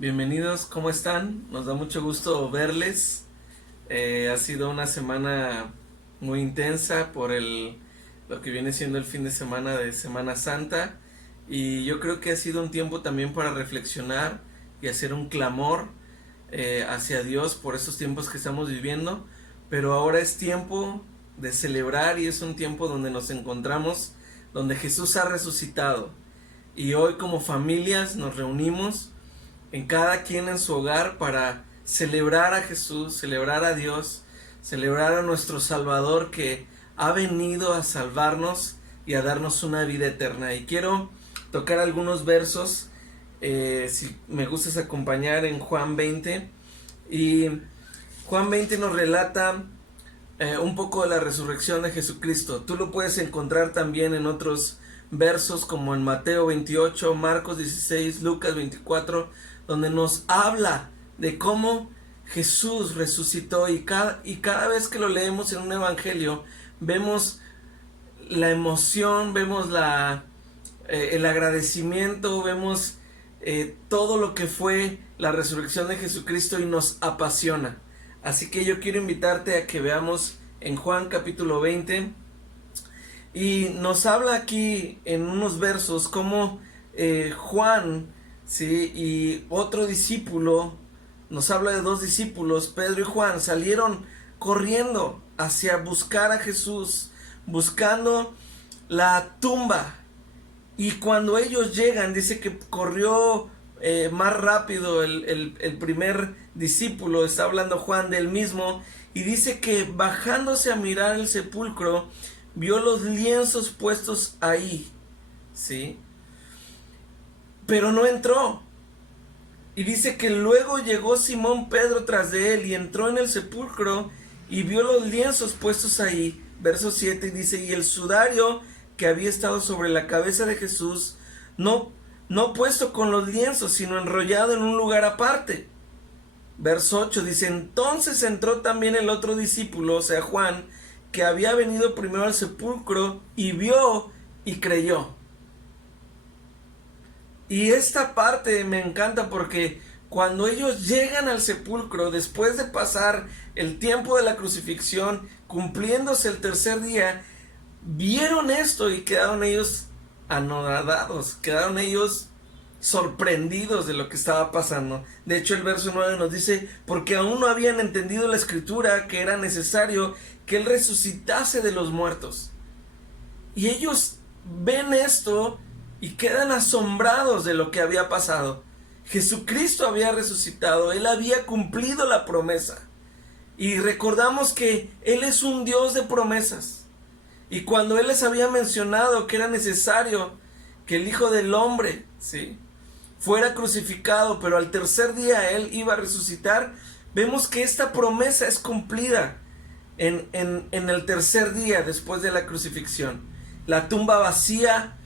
Bienvenidos, ¿cómo están? Nos da mucho gusto verles. Ha sido una semana muy intensa por lo que viene siendo el fin de semana de Semana Santa, y yo creo que ha sido un tiempo también para reflexionar y hacer un clamor hacia Dios por estos tiempos que estamos viviendo, pero ahora es tiempo de celebrar y es un tiempo donde nos encontramos, donde Jesús ha resucitado, y hoy como familias nos reunimos en cada quien en su hogar para celebrar a Jesús, celebrar a Dios, celebrar a nuestro Salvador que ha venido a salvarnos y a darnos una vida eterna. Y quiero tocar algunos versos, si me gustas acompañar en Juan 20. Y Juan 20 nos relata un poco de la resurrección de Jesucristo. Tú lo puedes encontrar también en otros versos como en Mateo 28, Marcos 16, Lucas 24, donde nos habla de cómo Jesús resucitó, y cada vez que lo leemos en un evangelio vemos la emoción, vemos el agradecimiento, vemos todo lo que fue la resurrección de Jesucristo y nos apasiona. Así que yo quiero invitarte a que veamos en Juan capítulo 20, y nos habla aquí en unos versos cómo Juan, ¿sí?, y otro discípulo, nos habla de dos discípulos, Pedro y Juan, salieron corriendo hacia buscar a Jesús, buscando la tumba. Y cuando ellos llegan, dice que corrió más rápido el primer discípulo, está hablando Juan del mismo, y dice que bajándose a mirar el sepulcro, vio los lienzos puestos ahí, ¿sí? Pero no entró. Y dice que luego llegó Simón Pedro tras de él y entró en el sepulcro y vio los lienzos puestos ahí. Verso 7 dice: y el sudario que había estado sobre la cabeza de Jesús, no puesto con los lienzos, sino enrollado en un lugar aparte. Verso 8 dice: entonces entró también el otro discípulo, o sea Juan, que había venido primero al sepulcro, y vio y creyó. Y esta parte me encanta porque cuando ellos llegan al sepulcro, después de pasar el tiempo de la crucifixión, cumpliéndose el tercer día, vieron esto y quedaron ellos anonadados, quedaron ellos sorprendidos de lo que estaba pasando. De hecho, el verso 9 nos dice: porque aún no habían entendido la escritura que era necesario que él resucitase de los muertos. Y ellos ven esto y quedan asombrados de lo que había pasado. Jesucristo había resucitado, él había cumplido la promesa. Y recordamos que él es un Dios de promesas. Y cuando él les había mencionado que era necesario que el Hijo del Hombre, ¿sí?, fuera crucificado, pero al tercer día él iba a resucitar, vemos que esta promesa es cumplida en el tercer día después de la crucifixión. La tumba vacía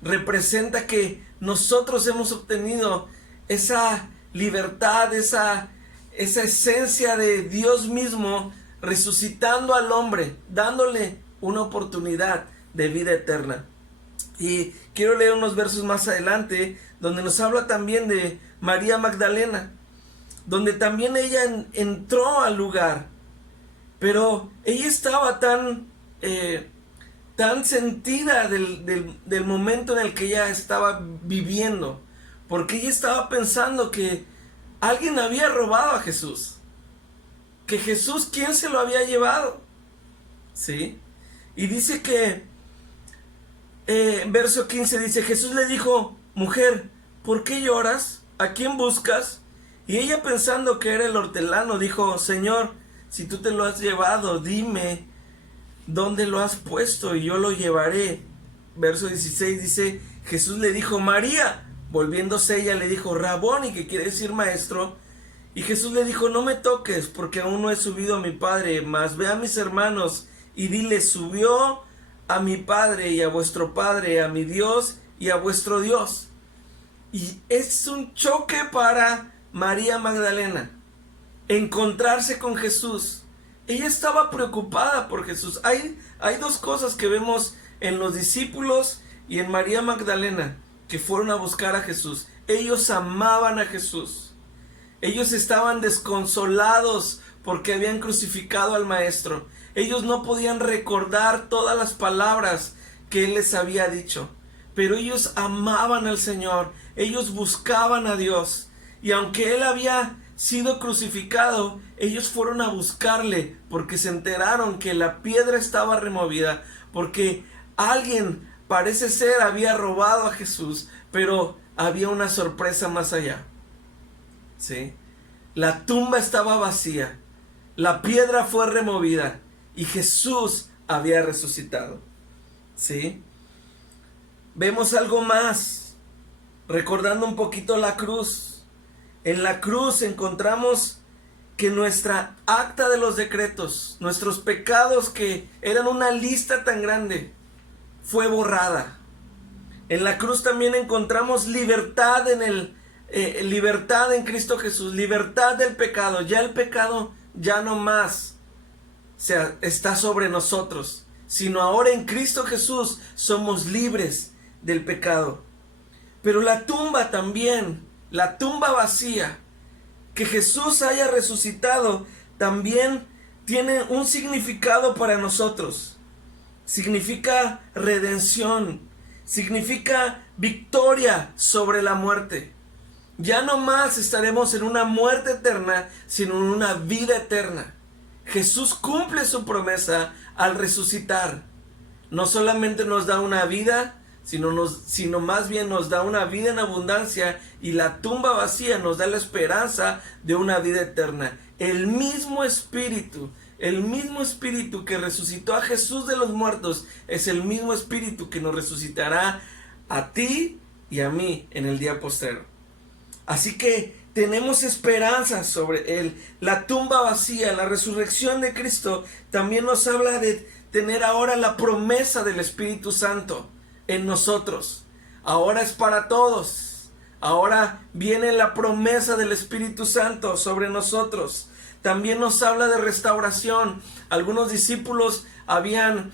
representa que nosotros hemos obtenido esa libertad, esa esencia de Dios mismo resucitando al hombre, dándole una oportunidad de vida eterna. Y quiero leer unos versos más adelante donde nos habla también de María Magdalena, donde también ella entró al lugar, pero ella estaba tan sentida del momento en el que ella estaba viviendo, porque ella estaba pensando que alguien había robado a Jesús, que Jesús, ¿quién se lo había llevado? ¿Sí? Y dice que verso 15 dice: Jesús le dijo: mujer, ¿por qué lloras? ¿A quién buscas? Y ella, pensando que era el hortelano, dijo: Señor, si tú te lo has llevado, dime dónde lo has puesto y yo lo llevaré. Verso 16 dice: Jesús le dijo: María. Volviéndose ella le dijo: Raboni, que quiere decir maestro. Y Jesús le dijo: no me toques, porque aún no he subido a mi Padre, mas ve a mis hermanos y dile: subió a mi Padre y a vuestro Padre, a mi Dios y a vuestro Dios. Y es un choque para María Magdalena encontrarse con Jesús. Ella estaba preocupada por Jesús. Hay dos cosas que vemos en los discípulos y en María Magdalena, que fueron a buscar a Jesús. Ellos amaban a Jesús. Ellos estaban desconsolados porque habían crucificado al Maestro. Ellos no podían recordar todas las palabras que Él les había dicho. Pero ellos amaban al Señor. Ellos buscaban a Dios. Y aunque Él había sido crucificado, ellos fueron a buscarle porque se enteraron que la piedra estaba removida, porque alguien, parece ser, había robado a Jesús, pero había una sorpresa más allá. ¿Sí? La tumba estaba vacía, la piedra fue removida y Jesús había resucitado. ¿Sí? Vemos algo más, recordando un poquito la cruz. En la cruz encontramos que nuestra acta de los decretos, nuestros pecados, que eran una lista tan grande, fue borrada. En la cruz también encontramos libertad libertad en Cristo Jesús, libertad del pecado. Ya el pecado ya no más está sobre nosotros, sino ahora en Cristo Jesús somos libres del pecado. Pero la tumba también, la tumba vacía, que Jesús haya resucitado, también tiene un significado para nosotros. Significa redención, significa victoria sobre la muerte. Ya no más estaremos en una muerte eterna, sino en una vida eterna. Jesús cumple su promesa al resucitar. No solamente nos da una vida, sino más bien nos da una vida en abundancia, y la tumba vacía nos da la esperanza de una vida eterna. El mismo Espíritu que resucitó a Jesús de los muertos es el mismo Espíritu que nos resucitará a ti y a mí en el día postrero. Así que tenemos esperanza sobre Él. La tumba vacía, la resurrección de Cristo también nos habla de tener ahora la promesa del Espíritu Santo en nosotros. Ahora es para todos. Ahora viene la promesa del Espíritu Santo sobre nosotros. También nos habla de restauración. Algunos discípulos habían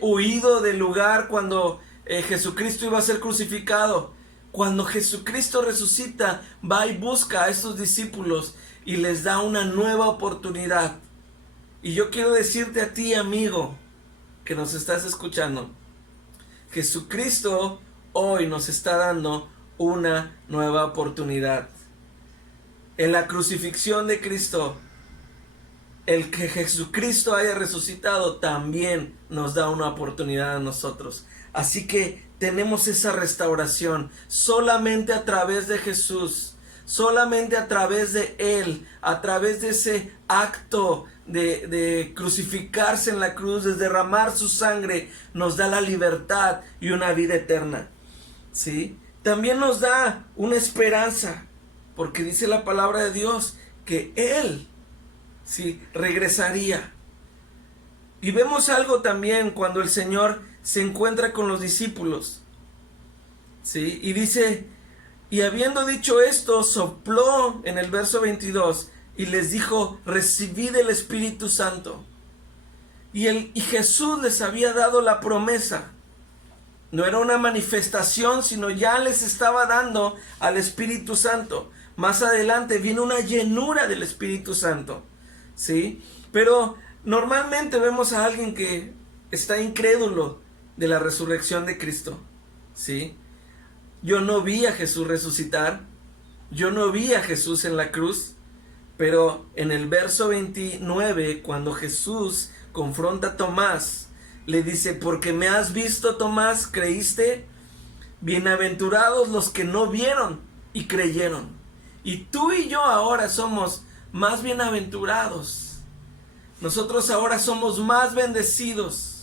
huido del lugar cuando Jesucristo iba a ser crucificado. Cuando Jesucristo resucita, va y busca a estos discípulos y les da una nueva oportunidad. Y yo quiero decirte a ti, amigo, que nos estás escuchando, Jesucristo hoy nos está dando una nueva oportunidad. En la crucifixión de Cristo, el que Jesucristo haya resucitado también nos da una oportunidad a nosotros. Así que tenemos esa restauración solamente a través de Jesús, solamente a través de Él, a través de ese acto de crucificarse en la cruz, de derramar su sangre, nos da la libertad y una vida eterna. ¿Sí? También nos da una esperanza, porque dice la palabra de Dios que Él, sí, regresaría. Y vemos algo también cuando el Señor se encuentra con los discípulos, ¿sí? Y dice, y habiendo dicho esto, sopló en el verso 22 y les dijo, recibid el Espíritu Santo. Y Jesús les había dado la promesa. No era una manifestación, sino ya les estaba dando al Espíritu Santo. Más adelante viene una llenura del Espíritu Santo, ¿sí? Pero normalmente vemos a alguien que está incrédulo de la resurrección de Cristo, ¿sí? Yo no vi a Jesús resucitar, yo no vi a Jesús en la cruz, pero en el verso 29, cuando Jesús confronta a Tomás, le dice, porque me has visto, Tomás, ¿creíste? Bienaventurados los que no vieron y creyeron. Y tú y yo ahora somos más bienaventurados. Nosotros ahora somos más bendecidos.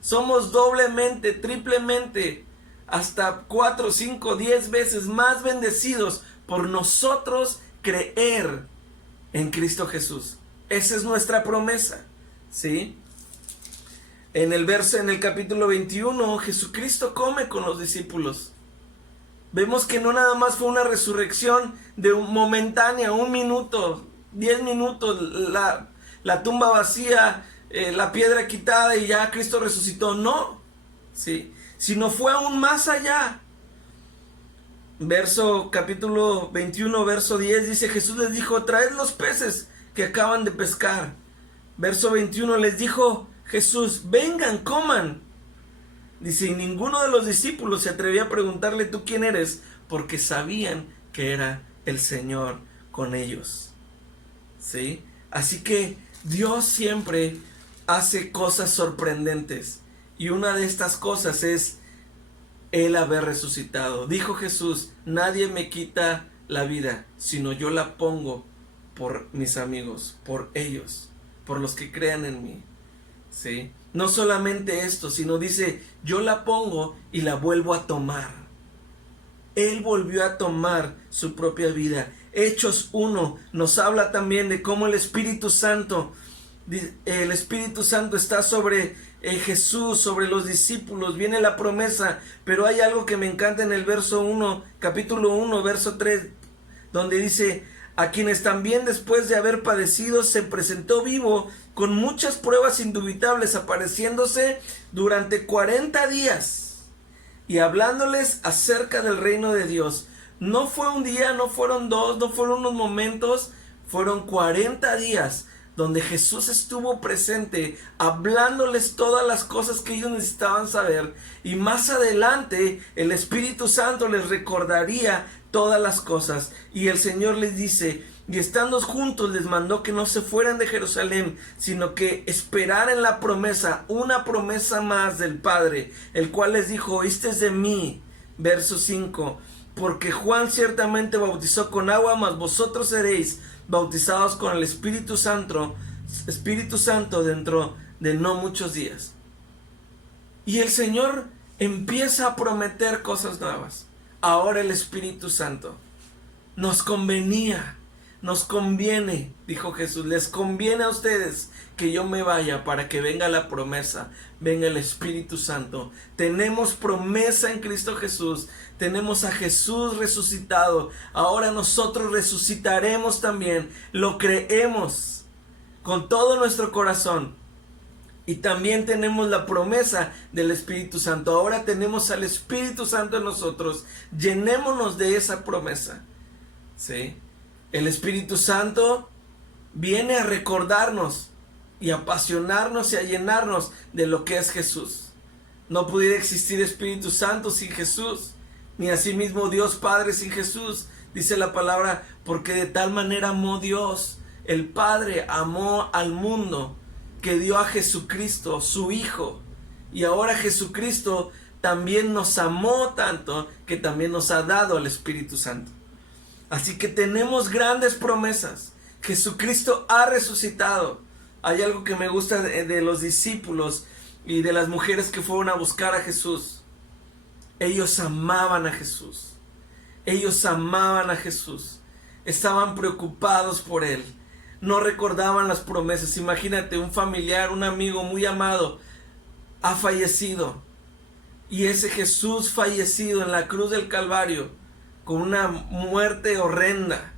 Somos doblemente, triplemente, hasta 4, 5, 10 veces más bendecidos por nosotros creer en Cristo Jesús. Esa es nuestra promesa, ¿sí? En el capítulo 21, Jesucristo come con los discípulos. Vemos que no nada más fue una resurrección de momentánea, 1 minuto, 10 minutos, la tumba vacía, la piedra quitada y ya Cristo resucitó. No, ¿sí? Sino fue aún más allá. Capítulo 21, verso 10 dice: Jesús les dijo: traed los peces que acaban de pescar. Verso 21 les dijo Jesús: vengan, coman. Dice: y ninguno de los discípulos se atrevía a preguntarle: ¿tú quién eres? Porque sabían que era el Señor con ellos. ¿Sí? Así que Dios siempre hace cosas sorprendentes. Y una de estas cosas es el haber resucitado. Dijo Jesús: nadie me quita la vida, sino yo la pongo por mis amigos, por ellos, por los que crean en mí. ¿Sí? No solamente esto, sino dice: yo la pongo y la vuelvo a tomar. Él volvió a tomar su propia vida. Hechos 1 nos habla también de cómo el Espíritu Santo está sobre Jesús, sobre los discípulos. Viene la promesa, pero hay algo que me encanta en el verso 1, capítulo 1, verso 3, donde dice: a quienes también después de haber padecido se presentó vivo con muchas pruebas indubitables, apareciéndose durante 40 días y hablándoles acerca del reino de Dios. No fue un día, no fueron dos, no fueron unos momentos, fueron 40 días donde Jesús estuvo presente, hablándoles todas las cosas que ellos necesitaban saber, y más adelante el Espíritu Santo les recordaría todas las cosas. Y el Señor les dice: y estando juntos les mandó que no se fueran de Jerusalén, sino que esperaran la promesa, una promesa más del Padre, el cual les dijo: oísteis de mí. Verso 5: porque Juan ciertamente bautizó con agua, mas vosotros seréis bautizados con el Espíritu Santo dentro de no muchos días. Y el Señor empieza a prometer cosas nuevas. Ahora el Espíritu Santo nos conviene, dijo Jesús, les conviene a ustedes que yo me vaya para que venga la promesa, venga el Espíritu Santo. Tenemos promesa en Cristo Jesús, tenemos a Jesús resucitado. Ahora nosotros resucitaremos también, lo creemos con todo nuestro corazón. Y también tenemos la promesa del Espíritu Santo. Ahora tenemos al Espíritu Santo en nosotros. Llenémonos de esa promesa. ¿Sí? El Espíritu Santo viene a recordarnos y a apasionarnos y a llenarnos de lo que es Jesús. No pudiera existir Espíritu Santo sin Jesús, ni asimismo Dios Padre sin Jesús. Dice la palabra: porque de tal manera amó Dios, el Padre amó al mundo, que dio a Jesucristo, su Hijo. Y ahora Jesucristo también nos amó tanto que también nos ha dado al Espíritu Santo. Así que tenemos grandes promesas. Jesucristo ha resucitado. Hay algo que me gusta de los discípulos y de las mujeres que fueron a buscar a Jesús. Ellos amaban a Jesús. Ellos amaban a Jesús. Estaban preocupados por Él. No recordaban las promesas. Imagínate, un familiar, un amigo muy amado ha fallecido. Y ese Jesús fallecido en la cruz del Calvario, con una muerte horrenda,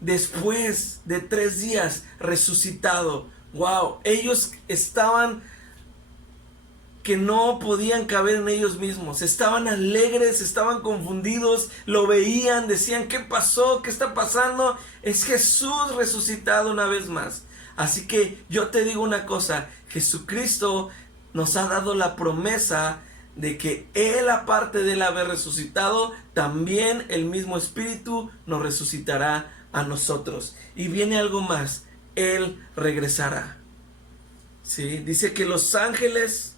después de 3 días resucitado. Wow, ellos estaban que no podían caber en ellos mismos. Estaban alegres, estaban confundidos, lo veían, decían: ¿qué pasó? ¿Qué está pasando? Es Jesús resucitado una vez más. Así que yo te digo una cosa: Jesucristo nos ha dado la promesa de que Él, aparte de Él haber resucitado, también el mismo Espíritu nos resucitará a nosotros. Y viene algo más: Él regresará. ¿Sí? Dice que los ángeles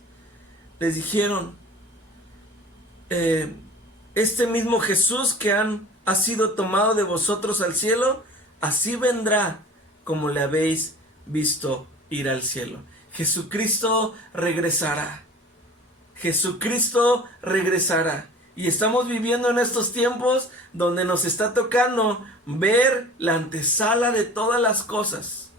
les dijeron: este mismo Jesús que ha sido tomado de vosotros al cielo, así vendrá como le habéis visto ir al cielo. Jesucristo regresará. Jesucristo regresará. Y estamos viviendo en estos tiempos donde nos está tocando ver la antesala de todas las cosas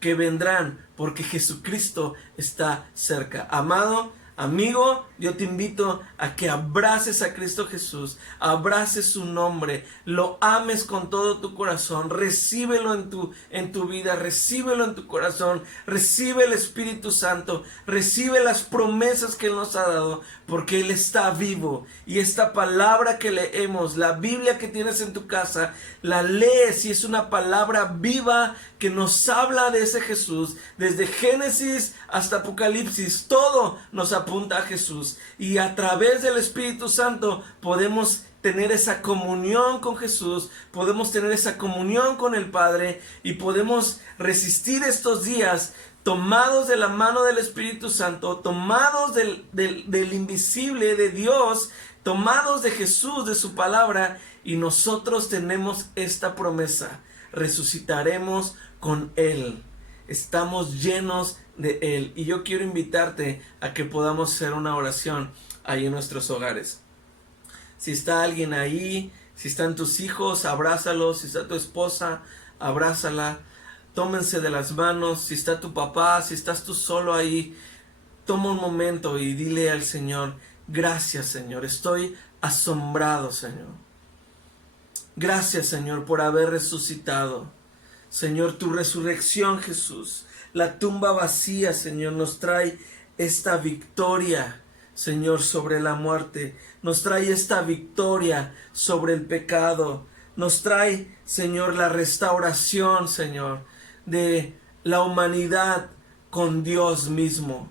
que vendrán, porque Jesucristo está cerca. Amado, Amigo, yo te invito a que abraces a Cristo Jesús, abraces su nombre, lo ames con todo tu corazón, recíbelo en tu vida, recíbelo en tu corazón, recibe el Espíritu Santo, recibe las promesas que Él nos ha dado, porque Él está vivo. Y esta palabra que leemos, la Biblia que tienes en tu casa, la lees y es una palabra viva que nos habla de ese Jesús. Desde Génesis hasta Apocalipsis, todo nos apunta a Jesús. Y a través del Espíritu Santo podemos tener esa comunión con Jesús, podemos tener esa comunión con el Padre y podemos resistir estos días tomados de la mano del Espíritu Santo, tomados del invisible de Dios, tomados de Jesús, de su palabra, y nosotros tenemos esta promesa: resucitaremos con Él. Estamos llenos de Él. Y yo quiero invitarte a que podamos hacer una oración ahí en nuestros hogares. Si está alguien ahí, si están tus hijos, abrázalos. Si está tu esposa, abrázala. Tómense de las manos. Si está tu papá, si estás tú solo ahí, toma un momento y dile al Señor: gracias, Señor, estoy asombrado, Señor. Gracias, Señor, por haber resucitado. Señor, tu resurrección, Jesús, la tumba vacía, Señor, nos trae esta victoria, Señor, sobre la muerte. Nos trae esta victoria sobre el pecado. Nos trae, Señor, la restauración, Señor, de la humanidad con Dios mismo.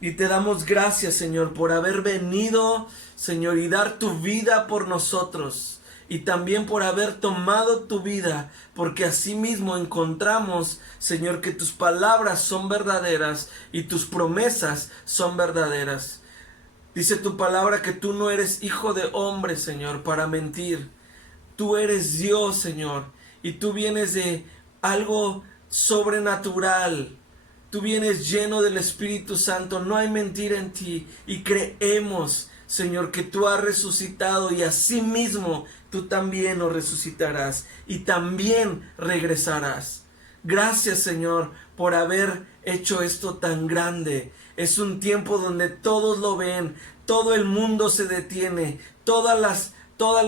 Y te damos gracias, Señor, por haber venido, Señor, y dar tu vida por nosotros. Y también por haber tomado tu vida, porque asimismo encontramos, Señor, que tus palabras son verdaderas y tus promesas son verdaderas. Dice tu palabra que tú no eres hijo de hombre, Señor, para mentir. Tú eres Dios, Señor, y tú vienes de algo sobrenatural. Tú vienes lleno del Espíritu Santo, no hay mentira en ti, y creemos, Señor, que tú has resucitado, y asimismo tú también nos resucitarás y también regresarás. Gracias, Señor, por haber hecho esto tan grande. Es un tiempo donde todos lo ven, todo el mundo se detiene, todos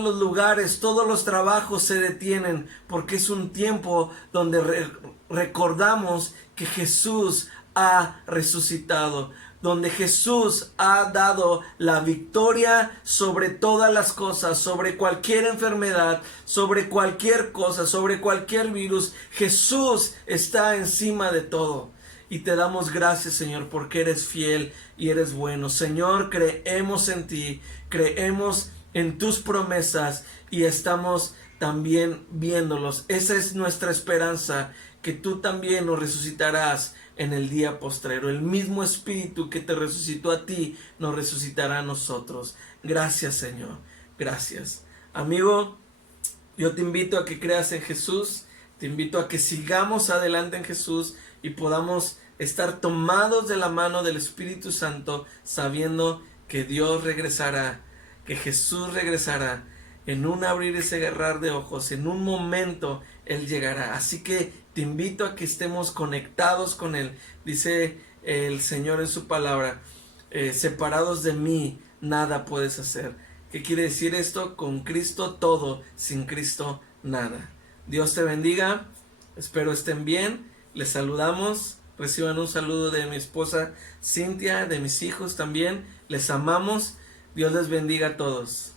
los lugares, todos los trabajos se detienen, porque es un tiempo donde recordamos que Jesús ha resucitado, donde Jesús ha dado la victoria sobre todas las cosas, sobre cualquier enfermedad, sobre cualquier cosa, sobre cualquier virus. Jesús está encima de todo. Y te damos gracias, Señor, porque eres fiel y eres bueno. Señor, creemos en ti, creemos en tus promesas y estamos también viéndolos. Esa es nuestra esperanza, que tú también nos resucitarás en el día postrero. El mismo Espíritu que te resucitó a ti nos resucitará a nosotros. Gracias, Señor. Gracias. Amigo, yo te invito a que creas en Jesús. Te invito a que sigamos adelante en Jesús y podamos estar tomados de la mano del Espíritu Santo, sabiendo que Dios regresará, que Jesús regresará. En un abrir y cerrar de ojos, en un momento Él llegará. Así que te invito a que estemos conectados con Él. Dice el Señor en su palabra: separados de mí nada puedes hacer. ¿Qué quiere decir esto? Con Cristo todo, sin Cristo nada. Dios te bendiga, espero estén bien. Les saludamos, reciban un saludo de mi esposa Cintia, de mis hijos también. Les amamos, Dios les bendiga a todos.